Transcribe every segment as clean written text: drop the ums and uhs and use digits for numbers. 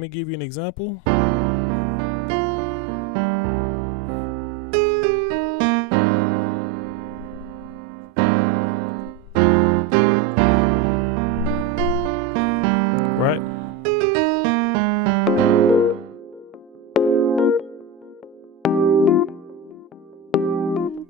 me give you an example. Right?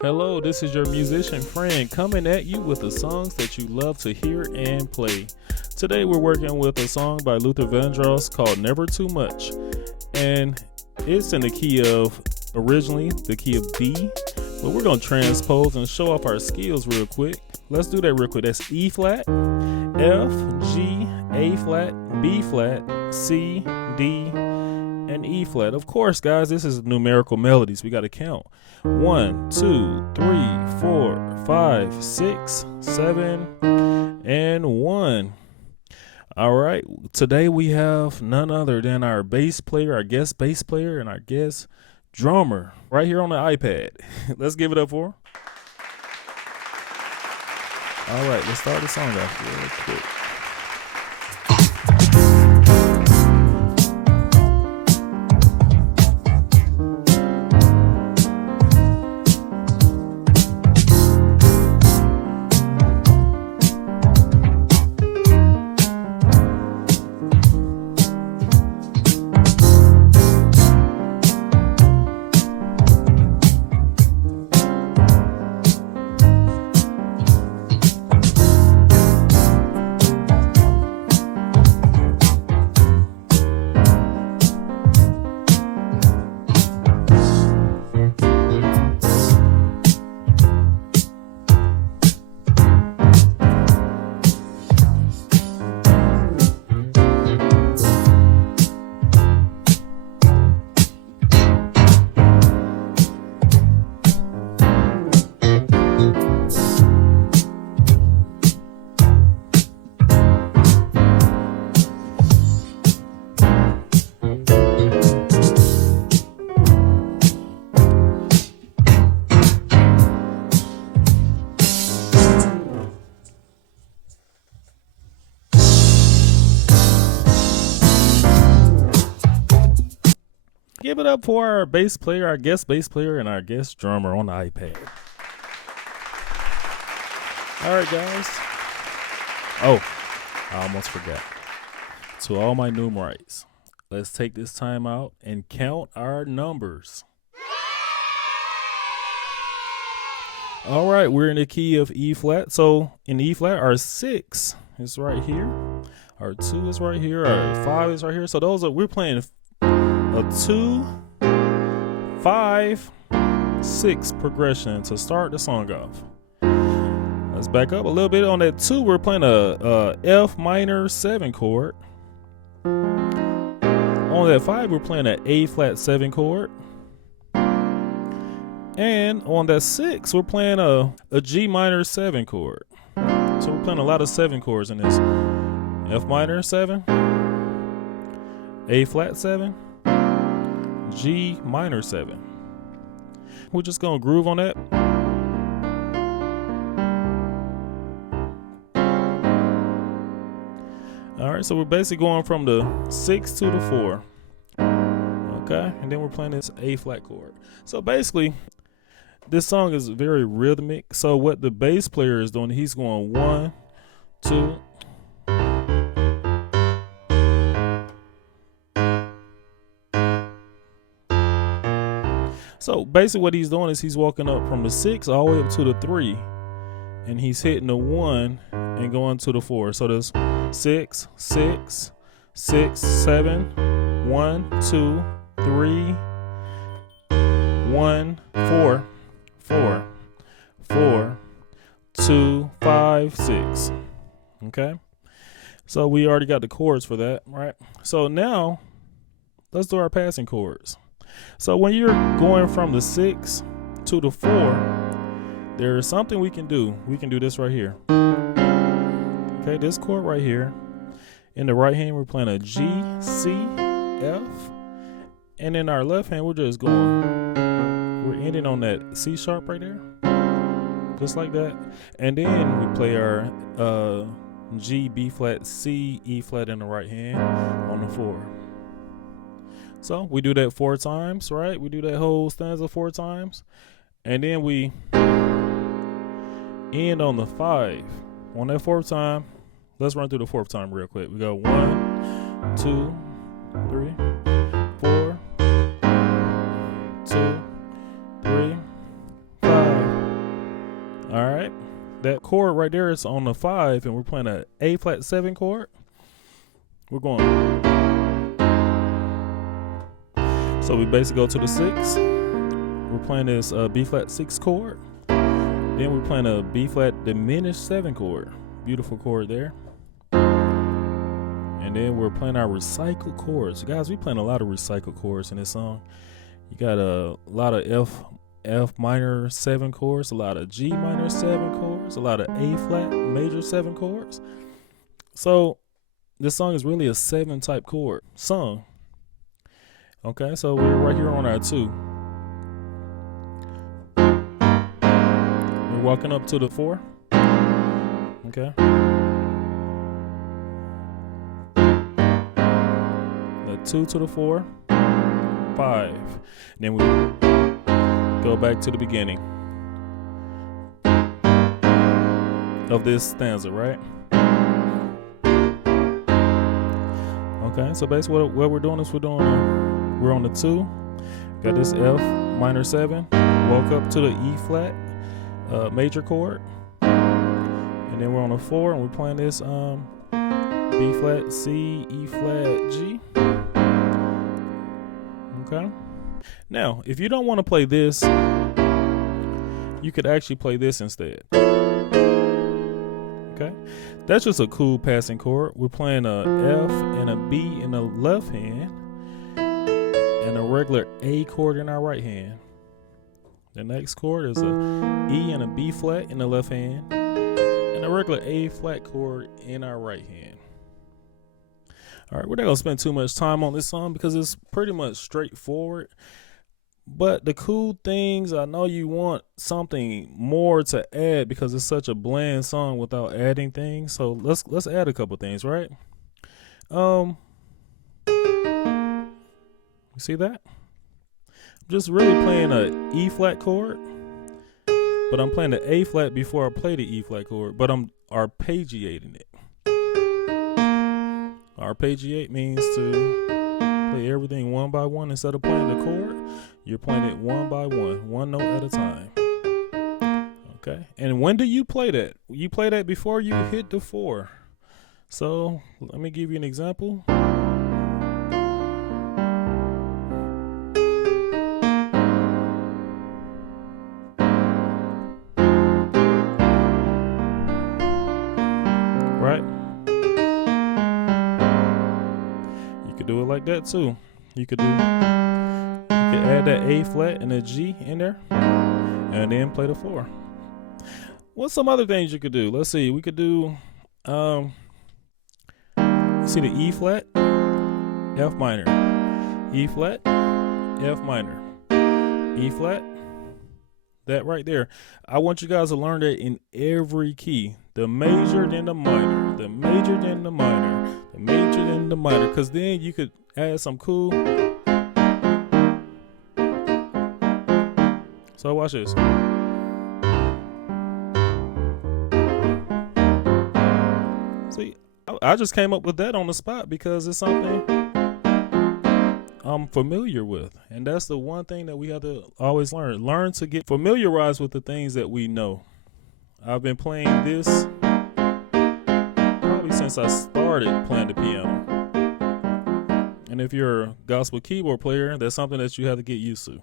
Hello, this is your musician friend coming at you with the songs that you love to hear and play. Today we're working with a song by Luther Vandross called Never Too Much. And it's in the key of, originally, the key of D. But we're going to transpose and show off our skills real quick. Let's do that real quick. That's E flat, F, G, A flat, B flat, C, D, and E flat. Of course, guys, this is numerical melodies. We got to count. 1, 2, 3, 4, 5, 6, 7, and 1. All right. Today we have none other than our bass player, our guest bass player, and our guest drummer right here on the iPad. Let's give it up for him. All right, let's start the song off real quick. Give it up for our bass player, our guest bass player, and our guest drummer on the iPad. All right, guys. Oh, I almost forgot. To all my numerites, let's take this time out and count our numbers. All right, we're in the key of E flat. So in E flat, our 6 is right here. Our 2 is right here. Our 5 is right here. So we're playing a 2, 5, 6 progression to start the song off. Let's back up a little bit. On that 2, we're playing a F minor 7 chord. On that 5, we're playing an A flat 7 chord. And on that 6, we're playing a G minor 7 chord. So we're playing a lot of 7 chords in this. F minor 7, A flat 7, G minor 7. We're just going to groove on that. All right, so we're basically going from the 6 to the 4. Okay, and then we're playing this A flat chord. So basically, this song is very rhythmic. So what the bass player is doing, he's going 1, 2. So basically what he's doing is he's walking up from the 6 all the way up to the 3. And he's hitting the 1 and going to the 4. So there's 6, 6, 6, 7, 1, 2, 3, 1, 4, 4, 4, 2, 5, 6. Okay. So we already got the chords for that, right? So now let's do our passing chords. So when you're going from the 6 to the 4, there is something we can do. We can do this right here. Okay, this chord right here. In the right hand, we're playing a G, C, F. And in our left hand, we're just going, we're ending on that C sharp right there. Just like that. And then we play our G, B flat, C, E flat in the right hand on the 4. So we do that 4 times, right? We do that whole stanza 4 times. And then we end on the 5. On that 4th time, let's run through the 4th time real quick. We go 1, 2, 3, 4, 2, 3, 5. All right. That chord right there is on the 5, and we're playing an A flat 7 chord. We're going. So we basically go to the 6. We're playing this B flat 6 chord. Then we're playing a B flat diminished 7 chord. Beautiful chord there. And then we're playing our recycled chords. Guys, we playing a lot of recycled chords in this song. You got a lot of F minor 7 chords, a lot of G minor 7 chords, a lot of A flat major 7 chords. So this song is really a 7 type chord song. Okay, so we're right here on our 2. We're walking up to the 4. Okay. The 2 to the 4, 5. Then we go back to the beginning of this stanza, right? Okay, so basically what we're doing is we're on the 2, got this F minor 7, walk up to the E flat major chord, and then we're on the 4 and we're playing this B flat C, E flat G. Okay. Now, if you don't want to play this, you could actually play this instead. Okay. That's just a cool passing chord. We're playing a F and a B in the left hand and a regular A chord in our right hand. The next chord is a E and a B flat in the left hand and a regular A flat chord in our right hand. All right, we're not going to spend too much time on this song because it's pretty much straightforward. But the cool things, I know you want something more to add because it's such a bland song without adding things. So let's add a couple things, right? You see that? I'm just really playing a E flat chord, but I'm playing the A flat before I play the E flat chord, but I'm arpeggiating it. Arpeggiate means to play everything one by one. Instead of playing the chord, you're playing it one by one note at a time. Okay. And when do you play that? You play that before you hit the 4. So let me give you an example. Right? You could do it like that too. You could add that A flat and a G in there and then play the 4. What's some other things you could do? Let's see. We could do see the E flat, F minor, E flat, F minor, E flat. That right there. I want you guys to learn that in every key. The major, then the minor. The major, then the minor. The major, then the minor. Because then you could add some cool. So watch this. See, I just came up with that on the spot because it's something I'm familiar with. And that's the one thing that we have to always learn. Learn to get familiarized with the things that we know. I've been playing this probably since I started playing the piano. And if you're a gospel keyboard player, that's something that you have to get used to.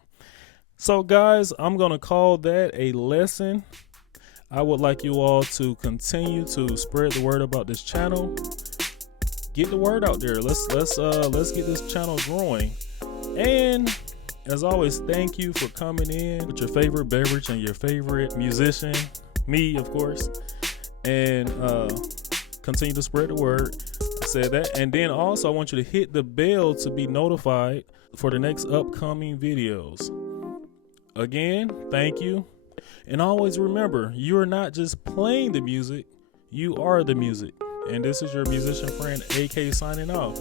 So guys, I'm going to call that a lesson. I would like you all to continue to spread the word about this channel. Get the word out there. Let's get this channel growing. And as always, thank you for coming in with your favorite beverage and your favorite musician, me, of course, and continue to spread the word. I said that. And then also I want you to hit the bell to be notified for the next upcoming videos. Again, thank you. And always remember, you are not just playing the music, you are the music. And this is your musician friend, AK, signing off.